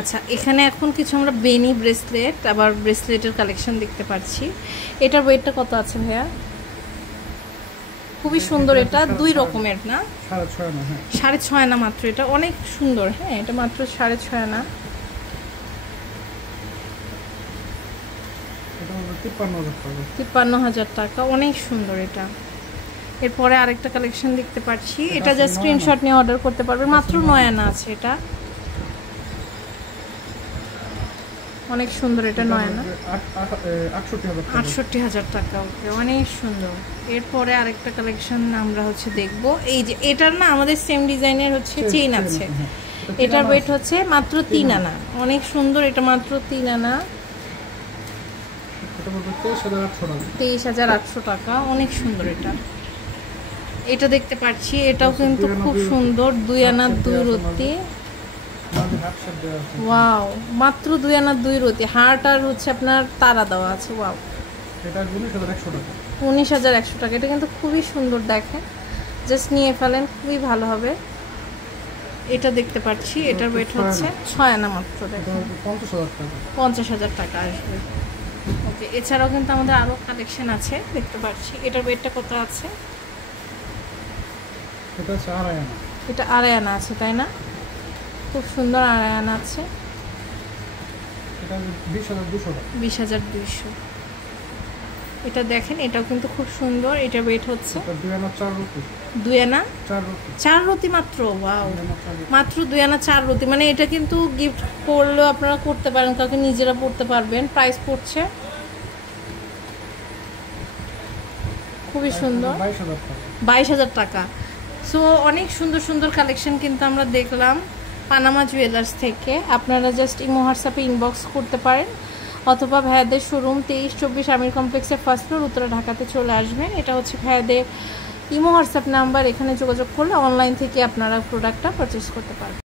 আচ্ছা, এখানে এখন কিছু আমরা বেনি ব্রেসলেট, আবার ব্রেসলেটের কালেকশন দেখতে পাচ্ছি। এটার ওয়েটটা কত আছে ভাইয়া? খুবই সুন্দর, এটা 2 রকমের না? 6.5 আনা। হ্যাঁ 6.5 আনা মাত্র, এটা অনেক সুন্দর। হ্যাঁ, এটা মাত্র 6.5 আনা। এটা হলো 53,000 টাকা। 53,000 টাকা, অনেক সুন্দর এটা। এরপরে আরেকটা কালেকশন দেখতে পাচ্ছি, এটা জাস্ট স্ক্রিনশট নিয়ে অর্ডার করতে পারবেন, মাত্র 9 আনা আছে এটা। অনেক সুন্দর, এটা 9 আনা, 68,000 টাকা। ওকে, অনেক সুন্দর। এরপরে আরেকটা কালেকশন আমরা হচ্ছে দেখব। এই যে এটার না আমাদের সেম ডিজাইনের হচ্ছে চেইন আছে, এটার ওয়েট হচ্ছে মাত্র 3 আনা। অনেক সুন্দর, এটা মাত্র 3 আনা। এটা বলতে 23,800 টাকা, অনেক সুন্দর এটা। এটা দেখতে পাচ্ছি, এটাও কিন্তু খুব সুন্দর, 2 আনা 2 রতি। ওয়াও, মাত্র 2 আনা 2 রতি, হার্ট আর হচ্ছে আপনার তারা দেওয়া আছে। ওয়াও, এটা 19,100 টাকা। 19,100 টাকা। এটা কিন্তু খুবই সুন্দর, দেখেন, জাস্ট নিয়ে ফেলেন, খুবই ভালো হবে। এটা দেখতে পাচ্ছি, এটার ওয়েট হচ্ছে 6 আনা মাত্র, দেখেন 50,000 টাকা আসবে। ওকে, এছাড়াও কিন্তু আমাদের আরও কালেকশন আছে দেখতে পাচ্ছি। এটার ওয়েটটা কত আছে? এটা 4 আনা। এটা 2.5 আনা আছে, তাই না? খুব সুন্দর, 2.5 আনা আছে। এটা 20,200 টাকা। 20,200। এটা দেখেন, এটাও কিন্তু খুব সুন্দর। এটা ওয়েট হচ্ছে 2 আনা 4 রতি। 2 আনা 4 রতি মাত্র। ওয়াও, মাত্র 2 আনা 4 রতি। মানে এটা কিন্তু গিফট করলেও আপনারা করতে পারেন, কাউকে নিজেরা পড়তে পারবেন। প্রাইস পড়ছে খুবই সুন্দর, 22,000 টাকা। সো অনেক সুন্দর সুন্দর কালেকশন কিন্তু আমরা দেখলাম পানামা জুয়েলার্স থেকে। আপনারা জাস্ট ইমো হোয়াটসঅ্যাপে ইনবক্স করতে পারেন, অথবা ভাইয়াদের শোরুম 23-24 আমির কমপ্লেক্সের ফার্স্ট ফ্লোর, উত্তরা, ঢাকাতে চলে আসবেন। এটা হচ্ছে ভাইয়াদের ইমো হোয়াটসঅ্যাপ নাম্বার, এখানে যোগাযোগ করলে অনলাইন থেকে আপনারা প্রোডাক্টটা পারচেস করতে পারবেন।